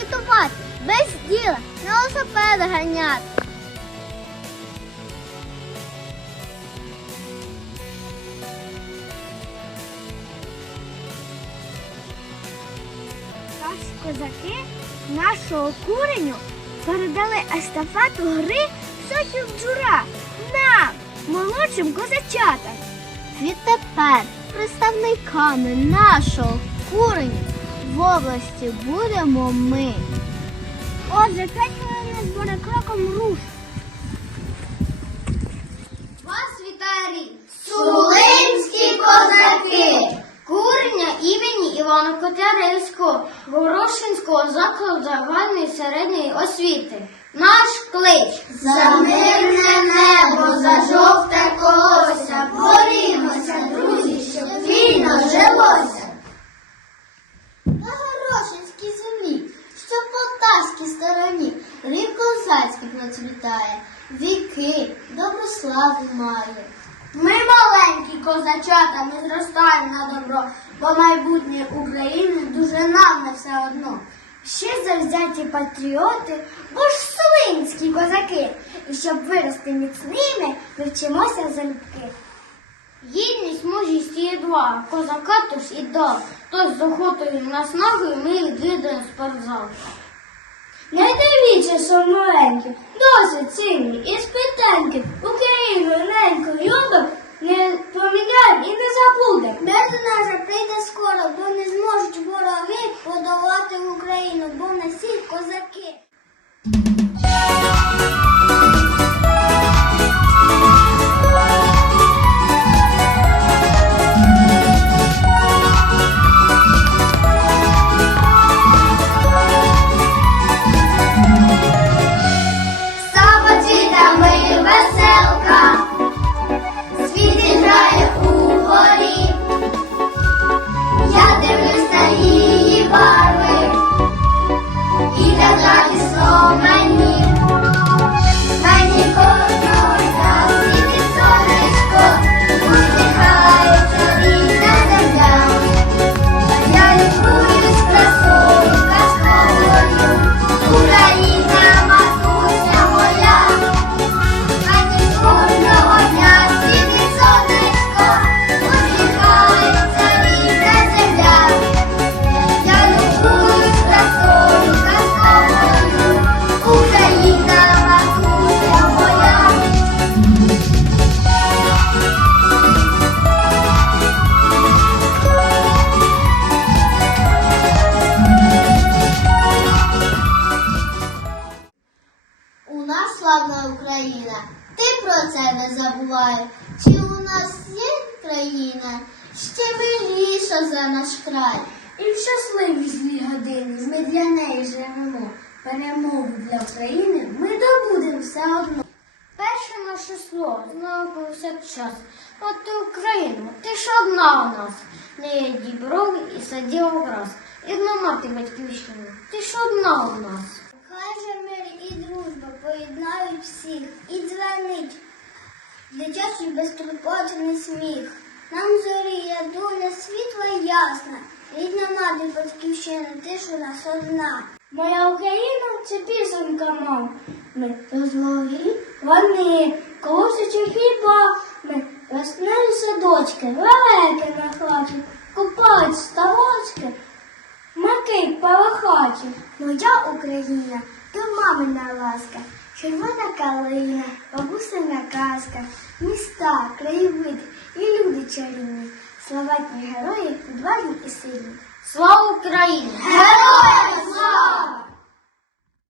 бешкетувати, без діла, на велосипед ганяти. Козаки нашого куреню передали естафету гри сотів джура нам, молодшим козачатам. Відтепер представниками нашого куреню в області будемо ми. Отже, п'ять хвилин збори кроком руш. Вас вітає. Сулинські козаки! Курення імені Івана Котляревського, Горошинського закладу загальної середньої освіти. Наш клич. За мирне небо, за жовте колося, борімося, рік процвітає, віки, добру славу має. Ми маленькі козачата, ми зростаємо на добро, бо майбутнє України дуже нам не все одно. Ще завзяті патріоти, бо ж слинські козаки, і щоб вирости міцними, ми вчимося залюбки. Гідність, мужість і два, козака тож і дав, тож з охотою наснагою ми відвідуємо спортзал. Не дивіться, що маленькі, досить сильні і спитенькі, Україну неньку любим, не поміняємо і не забудемо. Без наша прийде скоро, бо не зможуть вороги подолати Україну, бо в нас всі козаки. Не забувай. Чи у нас є країна ще миліша за наш край? І в щасливі злі години ми для неї живемо. Перемогу для України ми добудемо все одно. Перше наше слово знову повсякчас. От ти Україна, ти ж одна у нас. Не є діброви і садів образ. І мати батьківщину, ти ж одна у нас. Хай же мир і дружба поєднають всіх і дзвонить дитячий безтурботний сміх. Нам зоріє доля світла ясна, рідна мати батьківщина, ти ж нас одна. Моя Україна це пісенька мам. Ми розлогі вони, колосячи хліба, ми весневі садочки, великі на хаті, купають ставочки, маки палахаті. Моя Україна, то мамина ласка, червона калина, бабусина казка, міста, краєвиди і люди чарівні, славетні герої, відважні і сильні. Слава Україні! Героям слава!